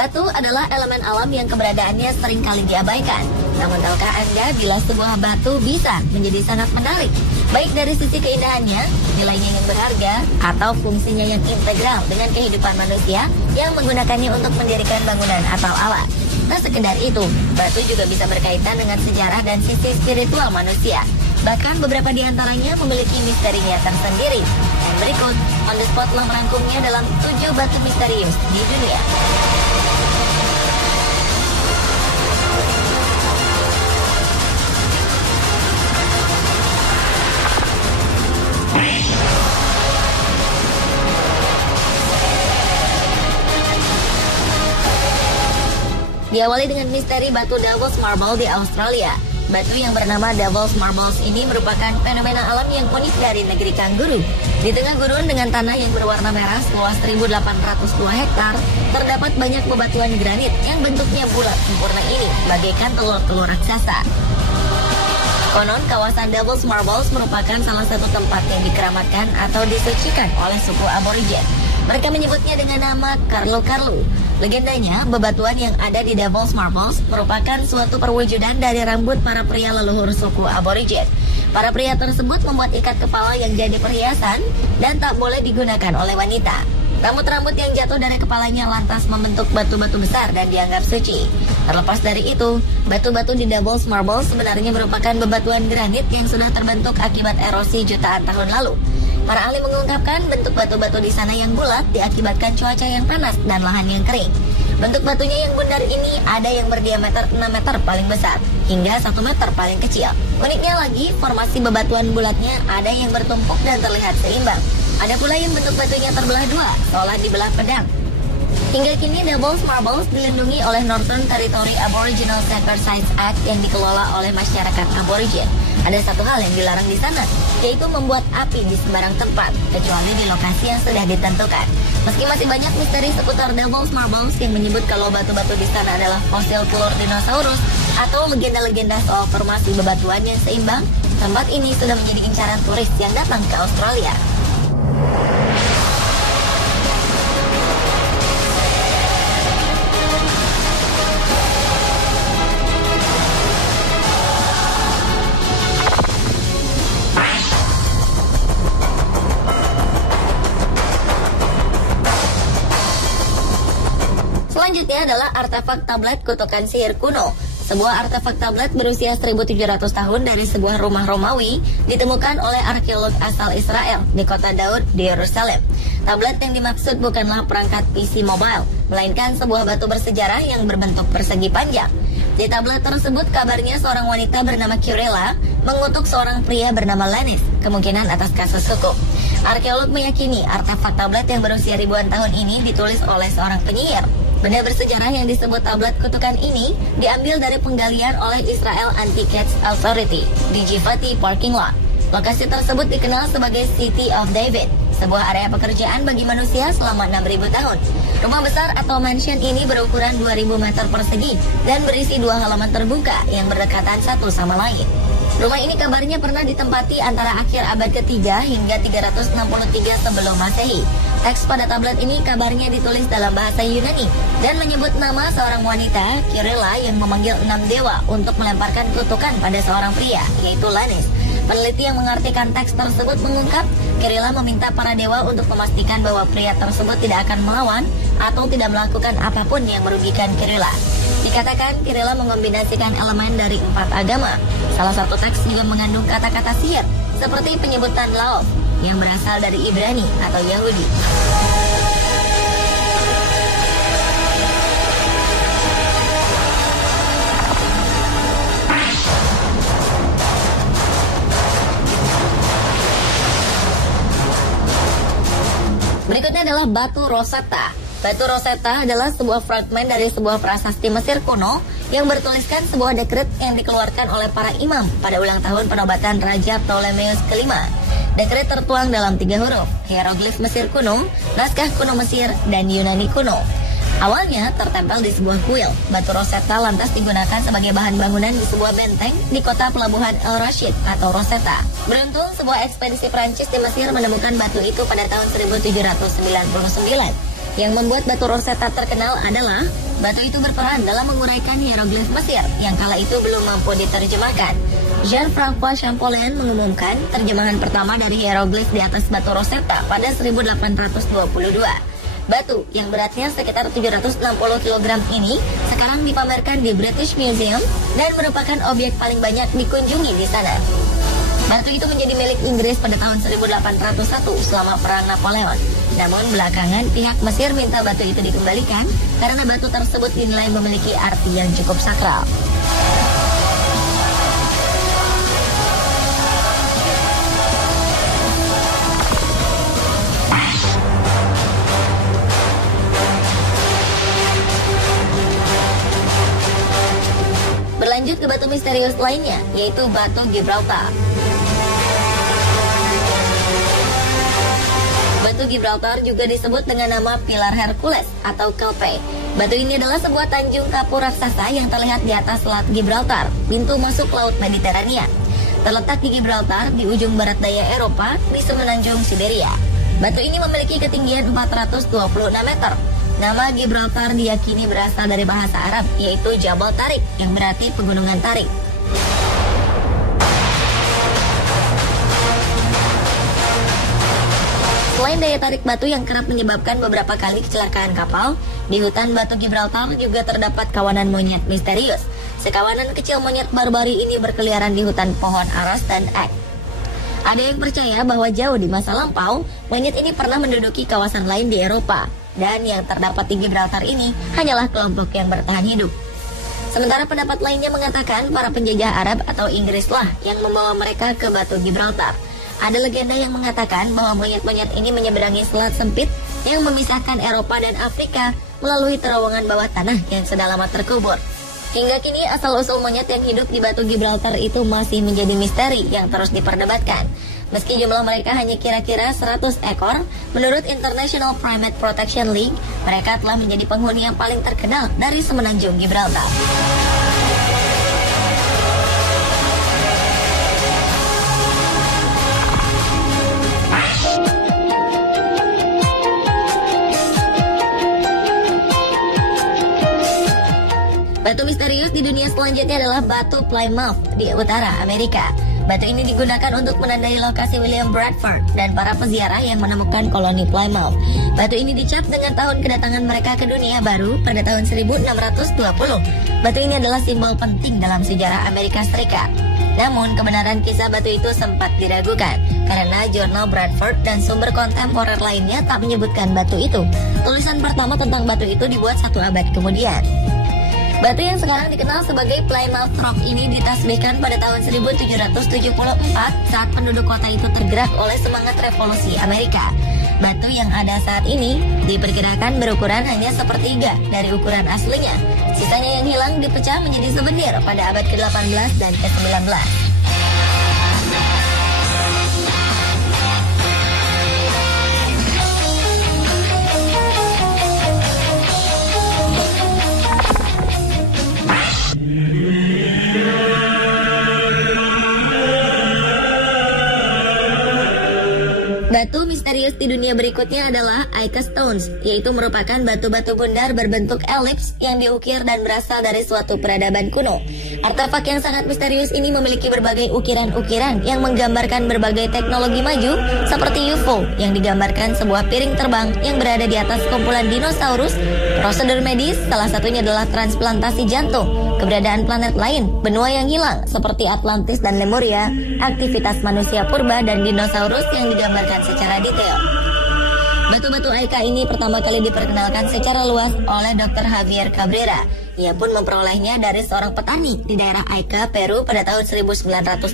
Batu adalah elemen alam yang keberadaannya sering kali diabaikan. Namun tahukah Anda bila sebuah batu bisa menjadi sangat menarik, baik dari sisi keindahannya, nilainya yang berharga, atau fungsinya yang integral dengan kehidupan manusia yang menggunakannya untuk mendirikan bangunan atau alat. Tak sekedar itu, batu juga bisa berkaitan dengan sejarah dan sisi spiritual manusia. Bahkan beberapa di antaranya memiliki misterinya tersendiri. Dan berikut, On The Spot telah merangkumnya dalam 7 batu misterius di dunia. Diawali dengan misteri batu Devil's Marble di Australia. Batu yang bernama Devil's Marbles ini merupakan fenomena alam yang unik dari negeri Kangguru. Di tengah gurun dengan tanah yang berwarna merah seluas 1.802 hektar, terdapat banyak bebatuan granit yang bentuknya bulat sempurna ini, bagaikan telur-telur raksasa. Konon, kawasan Devil's Marbles merupakan salah satu tempat yang dikeramatkan atau disucikan oleh suku Aborigin. Mereka menyebutnya dengan nama Karlu-Karlu. Legendanya, bebatuan yang ada di Devil's Marbles merupakan suatu perwujudan dari rambut para pria leluhur suku Aborigin. Para pria tersebut membuat ikat kepala yang jadi perhiasan dan tak boleh digunakan oleh wanita. Rambut-rambut yang jatuh dari kepalanya lantas membentuk batu-batu besar dan dianggap suci. Terlepas dari itu, batu-batu di Devil's Marbles sebenarnya merupakan bebatuan granit yang sudah terbentuk akibat erosi jutaan tahun lalu. Para ahli mengungkapkan bentuk batu-batu di sana yang bulat diakibatkan cuaca yang panas dan lahan yang kering. Bentuk batunya yang bundar ini ada yang berdiameter 6 meter paling besar hingga 1 meter paling kecil. Uniknya lagi, formasi bebatuan bulatnya ada yang bertumpuk dan terlihat seimbang. Ada pula yang bentuk batunya terbelah dua, seolah dibelah pedang. Hingga kini Devil's Marbles dilindungi oleh Northern Territory Aboriginal Sacred Sites Act yang dikelola oleh masyarakat Aborigin. Ada satu hal yang dilarang di sana, yaitu membuat api di sembarang tempat, kecuali di lokasi yang sudah ditentukan. Meski masih banyak misteri seputar Devil's Marbles yang menyebut kalau batu-batu di sana adalah fosil telur dinosaurus atau legenda-legenda soal formasi bebatuan yang seimbang, tempat ini sudah menjadi incaran turis yang datang ke Australia. Selanjutnya adalah artefak tablet kutukan sihir kuno. Sebuah artefak tablet berusia 1.700 tahun dari sebuah rumah Romawi ditemukan oleh arkeolog asal Israel di kota Daud di Yerusalem. Tablet yang dimaksud bukanlah perangkat PC mobile, melainkan sebuah batu bersejarah yang berbentuk persegi panjang. Di tablet tersebut kabarnya seorang wanita bernama Kirilla mengutuk seorang pria bernama Lenis, kemungkinan atas kasus hukum. Arkeolog meyakini artefak tablet yang berusia ribuan tahun ini ditulis oleh seorang penyihir. Benda bersejarah yang disebut tablet kutukan ini diambil dari penggalian oleh Israel Antiquities Authority di Givati Parking Lot. Lokasi tersebut dikenal sebagai City of David, sebuah area pekerjaan bagi manusia selama 6.000 tahun. Rumah besar atau mansion ini berukuran 2.000 meter persegi dan berisi 2 halaman terbuka yang berdekatan satu sama lain. Rumah ini kabarnya pernah ditempati antara akhir abad ke-3 hingga 363 sebelum Masehi. Teks pada tablet ini kabarnya ditulis dalam bahasa Yunani dan menyebut nama seorang wanita, Kirilla, yang memanggil 6 dewa untuk melemparkan kutukan pada seorang pria, yaitu Lenis. Peneliti yang mengartikan teks tersebut mengungkap, Kirilla meminta para dewa untuk memastikan bahwa pria tersebut tidak akan melawan atau tidak melakukan apapun yang merugikan Kirilla. Dikatakan Kirilla mengombinasikan elemen dari 4 agama. Salah satu teks juga mengandung kata-kata sihir, seperti penyebutan Laos, yang berasal dari Ibrani atau Yahudi. Berikutnya adalah batu Rosetta. Batu Rosetta adalah sebuah fragmen dari sebuah prasasti Mesir kuno yang bertuliskan sebuah dekret yang dikeluarkan oleh para imam pada ulang tahun penobatan Raja Ptolemeus kelima. Dekret tertuang dalam 3 huruf, hieroglif Mesir kuno, naskah kuno Mesir, dan Yunani kuno. Awalnya tertempel di sebuah kuil, batu Rosetta lantas digunakan sebagai bahan bangunan di sebuah benteng di kota pelabuhan El Rashid atau Rosetta. Beruntung, sebuah ekspedisi Prancis di Mesir menemukan batu itu pada tahun 1799. Yang membuat batu Rosetta terkenal adalah batu itu berperan dalam menguraikan hieroglif Mesir yang kala itu belum mampu diterjemahkan. Jean-François Champollion mengumumkan terjemahan pertama dari hieroglif di atas batu Rosetta pada 1822. Batu yang beratnya sekitar 760 kg ini sekarang dipamerkan di British Museum dan merupakan objek paling banyak dikunjungi di sana. Batu itu menjadi milik Inggris pada tahun 1801 selama Perang Napoleon. Namun belakangan pihak Mesir minta batu itu dikembalikan karena batu tersebut dinilai memiliki arti yang cukup sakral. Berlanjut ke batu misterius lainnya, yaitu batu Gibraltar. Batu Gibraltar juga disebut dengan nama Pilar Hercules atau Kelpe. Batu ini adalah sebuah tanjung kapur raksasa yang terlihat di atas Selat Gibraltar, pintu masuk Laut Mediterania. Terletak di Gibraltar di ujung barat daya Eropa di semenanjung Siberia. Batu ini memiliki ketinggian 426 meter. Nama Gibraltar diyakini berasal dari bahasa Arab, yaitu Jabal Tarik, yang berarti pegunungan tarik. Selain daya tarik batu yang kerap menyebabkan beberapa kali kecelakaan kapal, di hutan batu Gibraltar juga terdapat kawanan monyet misterius. Sekawanan kecil monyet barbari ini berkeliaran di hutan pohon aros dan ek. Ada yang percaya bahwa jauh di masa lampau, monyet ini pernah menduduki kawasan lain di Eropa, dan yang terdapat di Gibraltar ini hanyalah kelompok yang bertahan hidup. Sementara pendapat lainnya mengatakan para penjajah Arab atau Inggrislah yang membawa mereka ke batu Gibraltar. Ada legenda yang mengatakan bahwa monyet-monyet ini menyeberangi selat sempit yang memisahkan Eropa dan Afrika melalui terowongan bawah tanah yang sudah lama terkubur. Hingga kini asal-usul monyet yang hidup di batu Gibraltar itu masih menjadi misteri yang terus diperdebatkan. Meski jumlah mereka hanya kira-kira 100 ekor, menurut International Primate Protection League, mereka telah menjadi penghuni yang paling terkenal dari semenanjung Gibraltar. Batu misterius di dunia selanjutnya adalah batu Plymouth di utara Amerika. Batu ini digunakan untuk menandai lokasi William Bradford dan para peziarah yang menemukan koloni Plymouth. Batu ini dicap dengan tahun kedatangan mereka ke dunia baru pada tahun 1620. Batu ini adalah simbol penting dalam sejarah Amerika Serikat. Namun kebenaran kisah batu itu sempat diragukan karena jurnal Bradford dan sumber kontemporer lainnya tak menyebutkan batu itu. Tulisan pertama tentang batu itu dibuat 1 abad kemudian. Batu yang sekarang dikenal sebagai Plymouth Rock ini ditasbihkan pada tahun 1774 saat penduduk kota itu tergerak oleh semangat revolusi Amerika. Batu yang ada saat ini diperkirakan berukuran hanya sepertiga dari ukuran aslinya. Sisanya yang hilang dipecah menjadi souvenir pada abad ke-18 dan ke-19. Batu misterius di dunia berikutnya adalah Ica Stones, yaitu merupakan batu-batu bundar berbentuk elips yang diukir dan berasal dari suatu peradaban kuno. Artefak yang sangat misterius ini memiliki berbagai ukiran-ukiran yang menggambarkan berbagai teknologi maju, seperti UFO yang digambarkan sebuah piring terbang yang berada di atas kumpulan dinosaurus, prosedur medis, salah satunya adalah transplantasi jantung, keberadaan planet lain, benua yang hilang seperti Atlantis dan Lemuria, aktivitas manusia purba dan dinosaurus yang digambarkan secara detail. Batu-batu Ica ini pertama kali diperkenalkan secara luas oleh Dr. Javier Cabrera. Ia pun memperolehnya dari seorang petani di daerah Ica, Peru pada tahun 1966.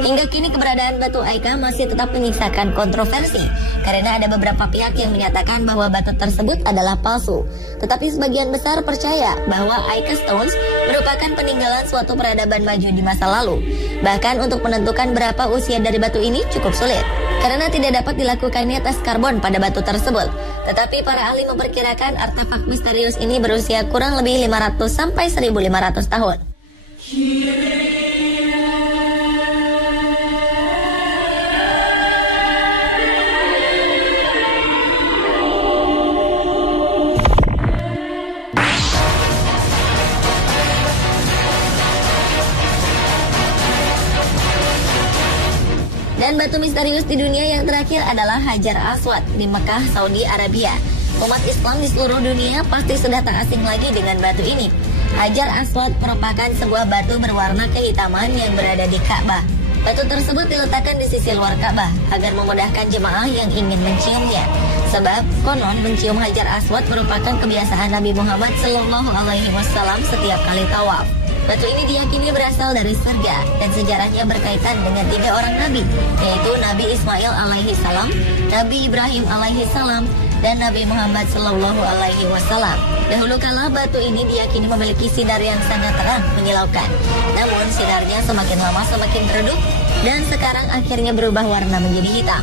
Hingga kini keberadaan batu Ica masih tetap menyisakan kontroversi karena ada beberapa pihak yang menyatakan bahwa batu tersebut adalah palsu. Tetapi sebagian besar percaya bahwa Ica Stones merupakan peninggalan suatu peradaban maju di masa lalu. Bahkan untuk menentukan berapa usia dari batu ini cukup sulit karena tidak dapat dilakukannya tes karbon pada batu tersebut. Tetapi para ahli memperkirakan artefak misterius ini berusia kurang lebih 500 sampai 1500 tahun. Dan batu misterius di dunia yang terakhir adalah Hajar Aswad di Mekah, Saudi Arabia. Umat Islam di seluruh dunia pasti sudah tak asing lagi dengan batu ini. Hajar Aswad merupakan sebuah batu berwarna kehitaman yang berada di Ka'bah. Batu tersebut diletakkan di sisi luar Ka'bah agar memudahkan jemaah yang ingin menciumnya. Sebab konon mencium Hajar Aswad merupakan kebiasaan Nabi Muhammad SAW setiap kali tawaf. Batu ini diyakini berasal dari surga dan sejarahnya berkaitan dengan 3 orang nabi, yaitu Nabi Ismail alaihi salam, Nabi Ibrahim alaihi salam, dan Nabi Muhammad sallallahu alaihi wasallam. Dahulu kala batu ini diyakini memiliki sinar yang sangat terang menyilaukan. Namun sinarnya semakin lama semakin redup dan sekarang akhirnya berubah warna menjadi hitam.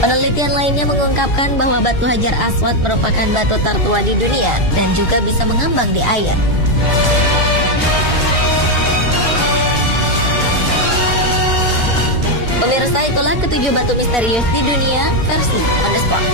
Penelitian lainnya mengungkapkan bahwa batu Hajar Aswad merupakan batu tertua di dunia dan juga bisa mengambang di air. Pemirsa, itulah ketujuh batu misterius di dunia versi On The Spot.